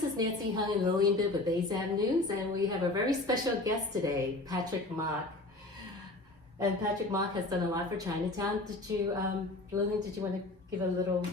this is Nancy Hung and Lillian Bibb with AZAM News, and we have a very special guest today, Patrick Mock. And Patrick Mock has done a lot for Chinatown. Lillian, did you want to give a little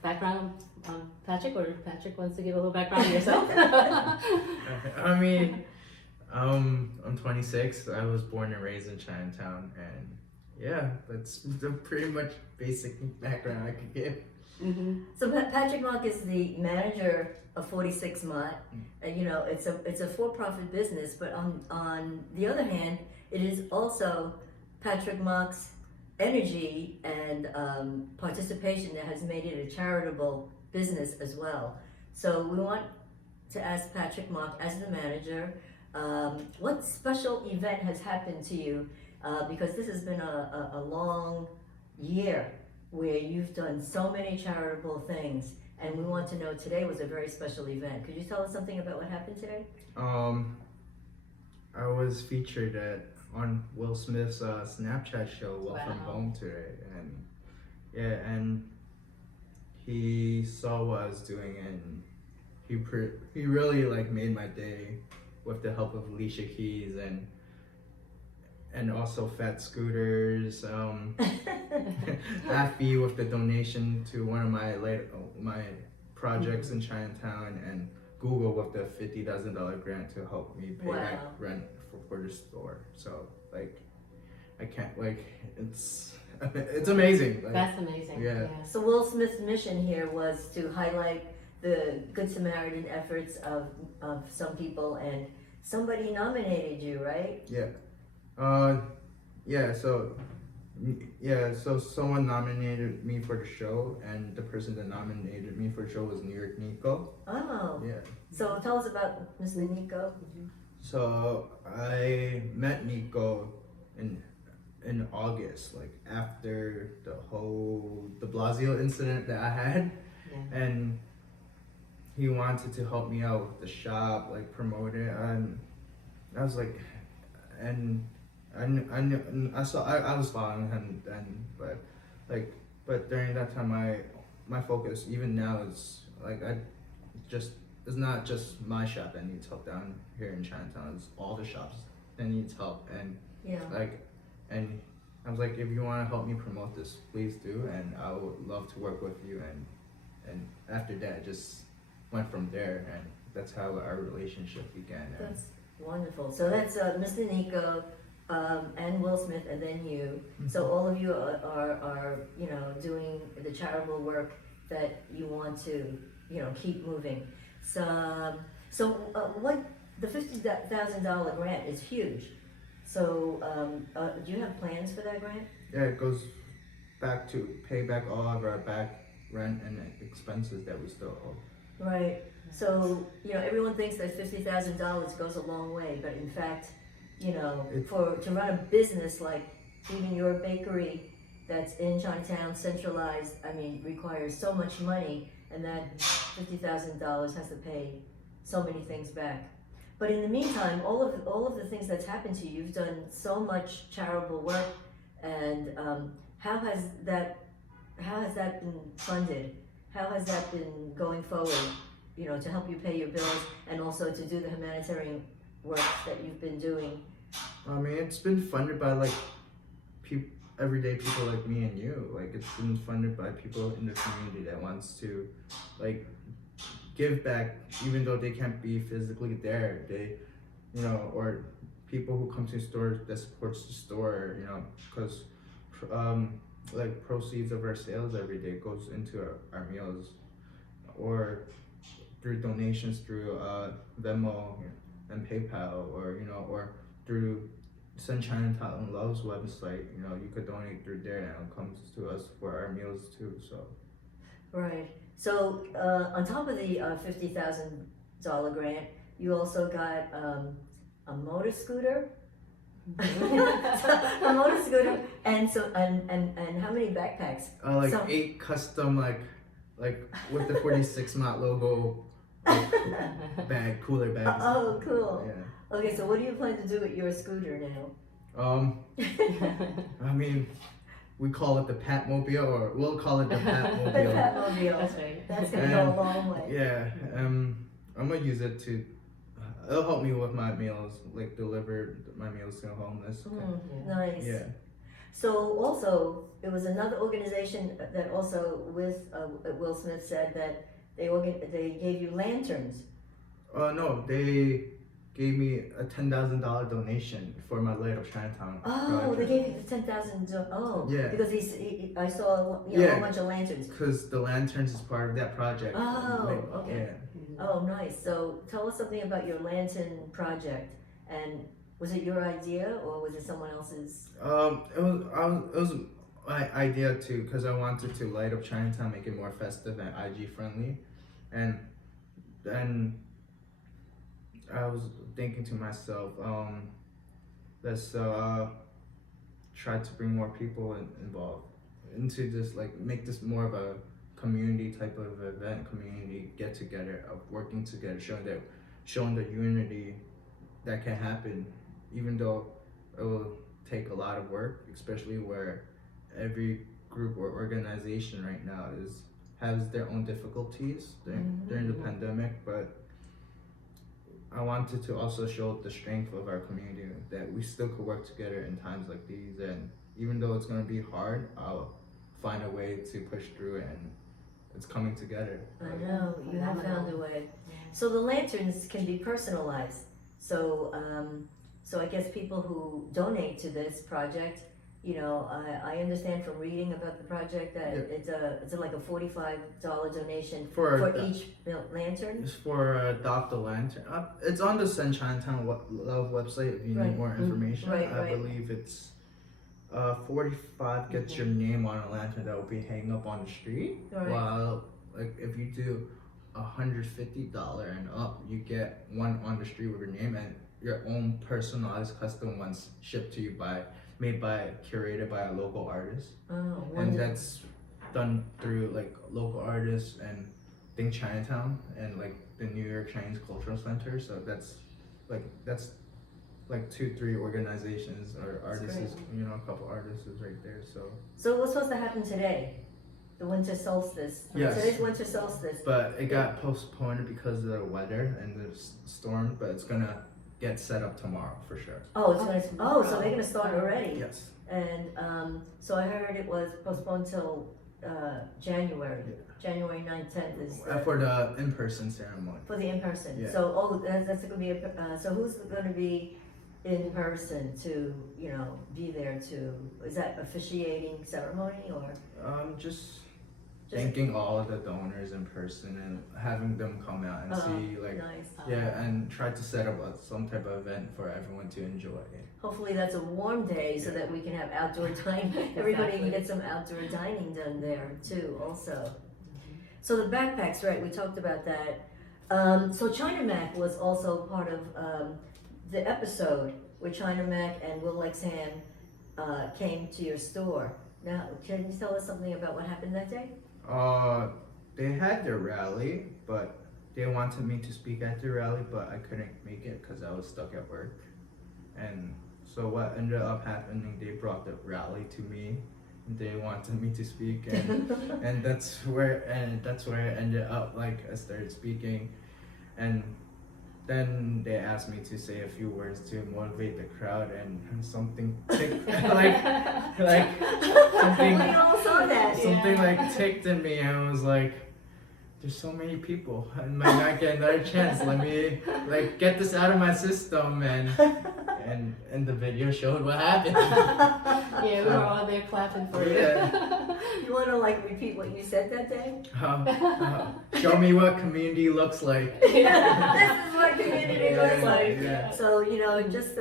background on Patrick, or Patrick wants to give a little background on yourself? I mean, I'm 26. I was born and raised in Chinatown, and yeah, that's the pretty much basic background I could give. Mm-hmm. So Patrick Mock is the manager of 46 Mott. You know, it's a for-profit business, but on the other hand, it is also Patrick Mock's energy and participation that has made it a charitable business as well. So we want to ask Patrick Mock, as the manager, what special event has happened to you? Because this has been a long year where you've done so many charitable things, and we want to know today was a very special event. Could you tell us something about what happened today? I was featured on Will Smith's Snapchat show, From Home today, and and he saw what I was doing, and he really like made my day with the help of Alesha Keys and also Fat Scooters, Affy with the donation to one of my projects in Chinatown, and Google with the $50,000 grant to help me pay back rent for the store. So like, I can't it's amazing. Like, That's amazing. Yeah. So Will Smith's mission here was to highlight the Good Samaritan efforts of some people, and somebody nominated you, right? Yeah. So someone nominated me for the show, and the person that nominated me for the show was New York Nico. Oh. Yeah. So tell us about Mr. Nico. So I met Nico in August, like after the whole de Blasio incident that I had, and he wanted to help me out with the shop, like promote it, and I was like, and I was following him then, but during that time my focus even now is like it's not just my shop that needs help down here in Chinatown, it's all the shops that needs help, and and I was like, if you want to help me promote this, please do, and I would love to work with you, and after that it just went from there, and that's how our relationship began. That's wonderful. So that's Mr. Nico, and Will Smith, and then you. So all of you are doing the charitable work that you want to keep moving. So what the $50,000 grant is huge. So do you have plans for that grant? Yeah, it goes back to pay back all of our back rent and expenses that we still owe. Right. So everyone thinks that $50,000 goes a long way, but in fact, to run a business like even your bakery that's in Chinatown, centralized, requires so much money, and that $50,000 has to pay so many things back. But in the meantime, all of the things that's happened to you, you've done so much charitable work, and how has that been funded? How has that been going forward? To help you pay your bills and also to do the humanitarian work that you've been doing. It's been funded by like everyday people like me and you. Like, it's been funded by people in the community that wants to like give back, even though they can't be physically there. They, or people who come to stores that supports the store. Because like proceeds of our sales every day goes into our meals, or through donations through Venmo and PayPal, or through Sun Chinatown Love's website. You could donate through there, and it comes to us for our meals too. So. Right. So on top of the $50,000 grant, you also got a motor scooter. A motor scooter, and how many backpacks? 8 custom like with the 46 Mott logo cooler bags. Oh, cool. Yeah. Okay, so what do you plan to do with your scooter now? We call it the Patmobile, or we'll call it the Patmobile. The Patmobile. That's right. That's gonna go a long way. Yeah. I'm gonna use it to. It'll help me with my meals, like deliver my meals to the homeless. Nice. Yeah. So also, it was another organization that also with Will Smith said that they gave you lanterns. No, they gave me a $10,000 donation for my Light of Chinatown. Oh, project. they gave you the 10,000. Oh, Yeah. Because I saw a Yeah. whole bunch of lanterns. Because the lanterns is part of that project. Oh, okay. Yeah. Oh, nice. So tell us something about your lantern project. And was it your idea or was it someone else's? It was my idea too, because I wanted to light up Chinatown, make it more festive and IG friendly, and then I was thinking to myself, let's try to bring more people involved into this, like make this more of a community type of event, community get together of working together, showing the unity that can happen, even though it will take a lot of work, especially where every group or organization right now has their own difficulties during the pandemic. But I wanted to also show the strength of our community, that we still could work together in times like these, and even though it's going to be hard, I'll find a way to push through it, and it's coming together. I know, you have found a way. So the lanterns can be personalized. So, so I guess people who donate to this project, you know, I understand from reading about the project that it's like a $45 donation for each lantern. It's for Adopt a Lantern. It's on the Send Chinatown Love website if you need more information. I believe it's 45 gets your name on a lantern that will be hanging up on the street. While like if you do $150 and up, you get one on the street with your name and your own personalized custom ones shipped to you curated by a local artist. Oh, and that's done through like local artists and Think Chinatown and like the New York Chinese Cultural Center. So that's like 2-3 organizations or artists, you know, a couple artists is right there. So what's supposed to happen today? The winter solstice. Yes. Today's winter solstice. But it got postponed because of the weather and the storm, but it's gonna get set up tomorrow for sure. Oh, so they're gonna start already. Yes. And so I heard it was postponed till January. January 9th, 10th is for the in-person ceremony. for the in-person. Yeah. So that's gonna be so who's gonna be in person to, you know, be there to, is that officiating ceremony or? Just thanking all of the donors in person and having them come out and see, like, nice. and try to set up some type of event for everyone to enjoy. Hopefully that's a warm day so that we can have outdoor dining. Everybody can get some outdoor dining done there too also. So the backpacks, right, we talked about that. So China Mac was also part of the episode where China Mac and Will Lexham came to your store. Now, can you tell us something about what happened that day? They had their rally, but they wanted me to speak at the rally, but I couldn't make it because I was stuck at work. And so what ended up happening, they brought the rally to me. They wanted me to speak, and and that's where I ended up. Like I started speaking, and then they asked me to say a few words to motivate the crowd, and something ticked, like something. We all saw that. Something like ticked in me, and I was like, "There's so many people, I might not get another chance. Let me like get this out of my system." And the video showed what happened. Yeah, we were all there clapping for you. You want to like repeat what you said that day? Show me what community looks like. This is what community looks like. Yeah. So, you know, just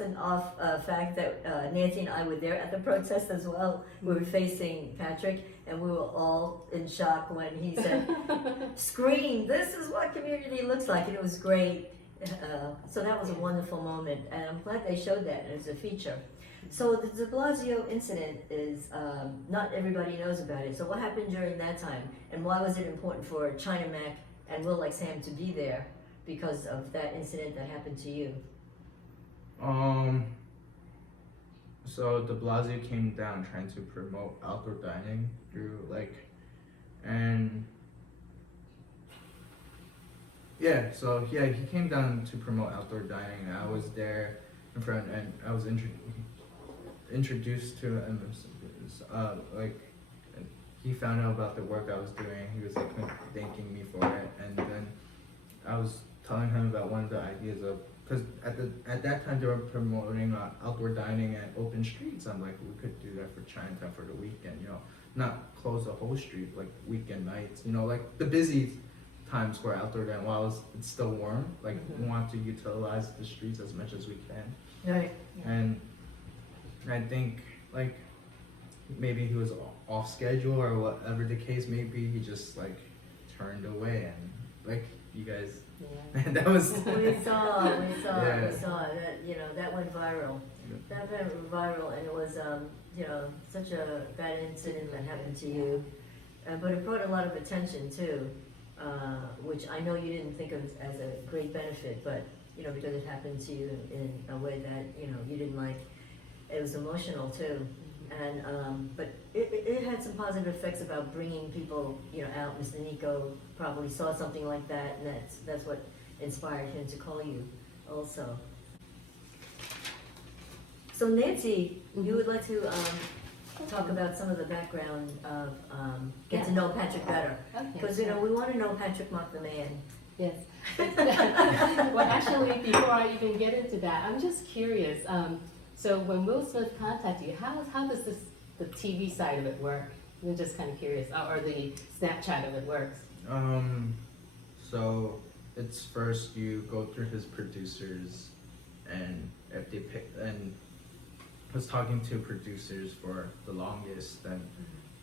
an off fact that Nancy and I were there at the protest as well. We were facing Patrick, and we were all in shock when he said, "Scream! This is what community looks like," and it was great. So that was a wonderful moment, and I'm glad they showed that as a feature. So the de Blasio incident is, not everybody knows about it. So what happened during that time, and why was it important for China Mac and Will Lexham to be there because of that incident that happened to you? So de Blasio came down trying to promote outdoor dining through and Yeah, so yeah, he came down to promote outdoor dining. I was there in front, and I was introduced to him. Like, he found out about the work I was doing. He was like thanking me for it, and then I was telling him about one of the ideas of, because at that time they were promoting outdoor dining and open streets. I'm like, we could do that for Chinatown for the weekend. Not close the whole street like weekend nights. Like the busy times for outdoor dining while it's still warm. Like we want to utilize the streets as much as we can. Right. Yeah. And I think like maybe he was off schedule or whatever the case may be. He just like turned away, and like you guys, and that was We saw Yeah. that, that went viral. That went viral, and it was, such a bad incident that happened to you. But it brought a lot of attention too, which I know you didn't think of as a great benefit, but, because it happened to you in a way that, you didn't like. It was emotional too. And, but it had some positive effects about bringing people, out. Mr. Nico probably saw something like that, and that's what inspired him to call you also. So Nancy, you would like to talk about some of the background of get to know Patrick better. Okay. Because, we want to know Patrick Mock the man. Yes. Well, actually, before I even get into that, I'm just curious. So when Will Smith contacted you, how does the TV side of it work? I'm just kind of curious, or the Snapchat of it works. So it's first you go through his producers, and if they pick, and I was talking to producers for the longest,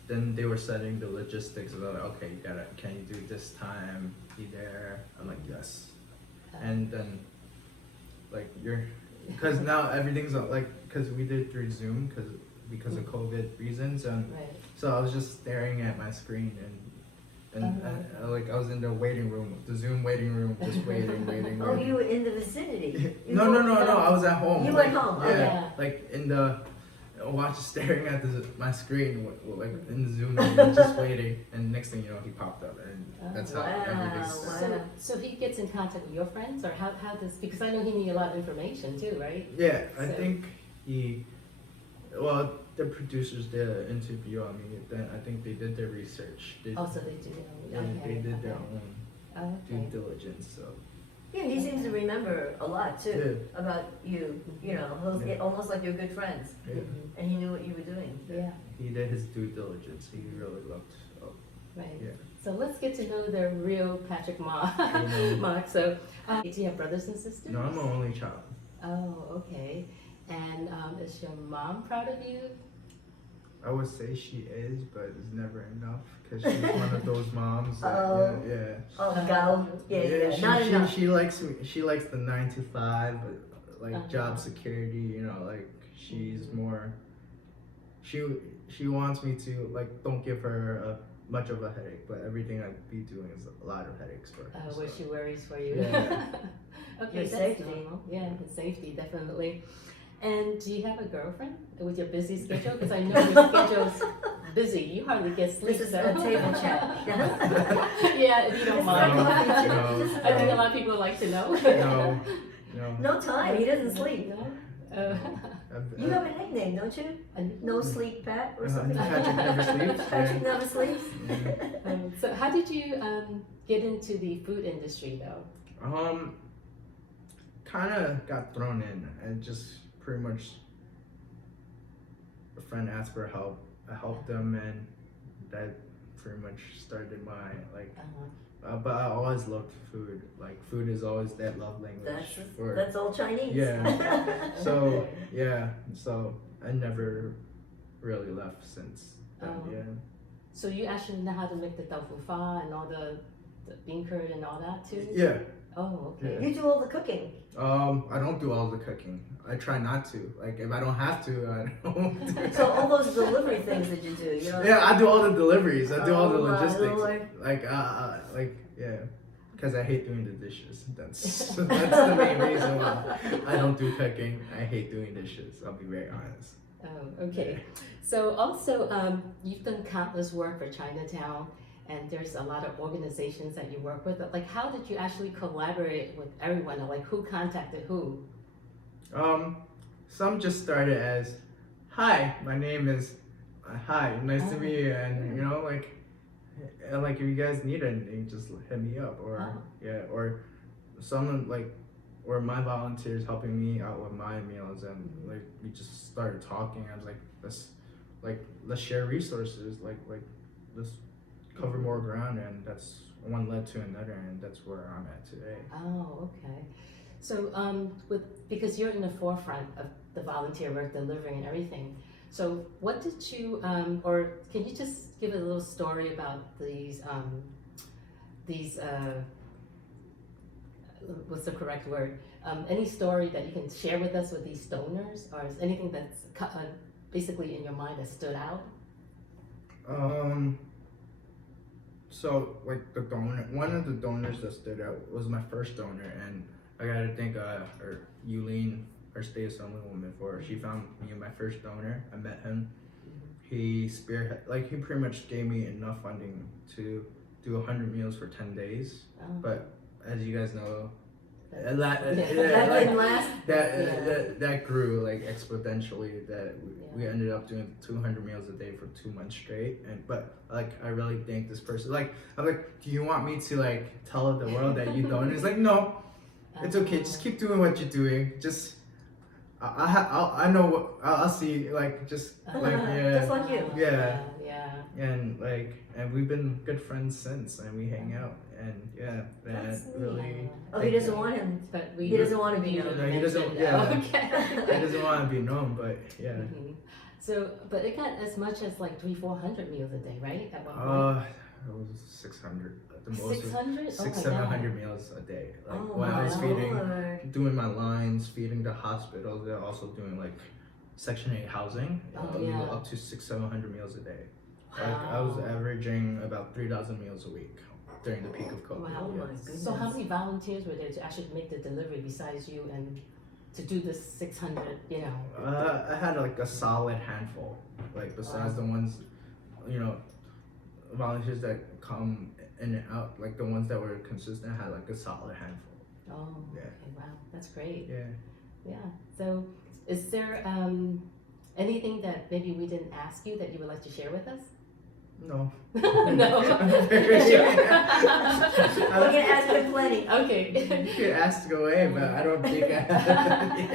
then they were setting the logistics of like, okay, can you do this time, be there? I'm like, yes. And then like because now everything's like, because we did it through Zoom because of COVID reasons, and Right. so I was just staring at my screen, and like I was in the waiting room, the Zoom waiting room, just waiting. Oh, you were in the vicinity. No, I was at home. You like, went home, Yeah, okay. like in the staring at my screen, like in the Zoom meeting, just waiting, and next thing you know, he popped up, and that's how everything. Wow. So he gets in contact with your friends, or how does, because I know he needs a lot of information too, right? Yeah, I So- think the producers did an interview on me. Then I think they did their research. Also, they do. They did their own Oh, due okay. diligence. So Yeah, he seems to remember a lot too about you. Yeah. Almost like you're good friends, yeah, Mhm. and he knew what you were doing. Yeah, he did his due diligence. He really looked up. right. Yeah. So let's get to know the real Patrick Mock. know. Mark. So, do you have brothers and sisters? No, I'm an only child. Oh, okay. And is your mom proud of you? I would say she is, but it's never enough because she's one of those moms. That, Oh. yeah. Oh, go. Yeah. Not enough. She likes me. She likes the 9 to 5, like Uh-huh. job security. Like she's more. She wants me to like don't give her much of a headache, but everything I be doing is a lot of headaches for her. Where so. she worries for you. Yeah. Okay, Your that's safety. normal. Yeah, the safety, definitely. And do you have a girlfriend with your busy schedule? Because I know your schedule's busy. You hardly get sleep. This is so. a table chat. Yeah, if you don't mind. No. I think a lot of people like to know. No. No time. He doesn't sleep. No? Oh. You have a nickname, don't you? No Sleep Pat or something? Patrick never sleeps. Patrick never sleeps. So how did you get into the food industry though? Kind of got thrown in, and just pretty much a friend asked for help. I helped them, and that pretty much started my like. But I always loved food. Like food is always that love language for. That's all Chinese. Yeah. So yeah, so I never really left since then. Oh. Yeah. So you actually know how to make the tofu fa and all the bean curd and all that too? Yeah. Oh, okay. You do all the cooking. I don't do all the cooking. I try not to. Like if I don't have to, I don't. Do So all those delivery things that you do, Yeah, I do all the deliveries. I do all the Oh, my logistics. Lord. Like yeah, because I hate doing the dishes. That's the main reason why I don't do cooking. I hate doing dishes. I'll be very honest. Oh, okay. So also, you've done countless work for Chinatown, and there's a lot of organizations that you work with. Like, how did you actually collaborate with everyone? Or like, who contacted who? Some just started as, "Hi, my name is, hi, nice to meet you," and you know, like if you guys need anything, just hit me up, or or someone or my volunteers helping me out with my meals, and like we just started talking. I was like, let's share resources, let's cover more ground, and that's one led to another, and that's where I'm at today. Oh, okay. So, because you're in the forefront of the volunteer work, delivering and everything. So, what did you, or can you just give a little story about these, what's the correct word? Any story that you can share with us with these donors, or is anything that's basically in your mind that stood out? So like one of the donors that stood out was my first donor, and I gotta thank Yulene, our state assemblywoman, for she found me my first donor. I met him. He he pretty much gave me enough funding to do 100 meals for 10 days. But as you guys know, That didn't last. that grew like exponentially. That we ended up doing 200 meals a day for 2 months straight. But I really thank this person. I'm like, do you want me to tell the world that you don't? It's like, no, it's okay. Just keep doing what you're doing. Just I know what I'll see. Just like you. Yeah. And we've been good friends since, and we hang out, and that really. Oh, he doesn't want him. But He doesn't want to be known. No, he doesn't. Yeah. Okay. He doesn't want to be known, but yeah. So, but it got as much as 300-400 meals a day, right? At one point. It was 600 at the most. 600? 600-700 meals a day. Oh, I was Lord. doing my lines, feeding the hospitals. They're also doing Section 8 housing, up to 600-700 meals a day. I was averaging about 3,000 meals a week during the peak of COVID. Wow. Oh my goodness. So how many volunteers were there to actually make the delivery besides you and to do this 600, I had a solid handful, besides the ones, volunteers that come in and out, the ones that were consistent, I had a solid handful. Oh, okay, wow, that's great. Yeah. So is there anything that maybe we didn't ask you that you would like to share with us? No. No. We're gonna ask you plenty. Okay. You could ask away, but I don't think I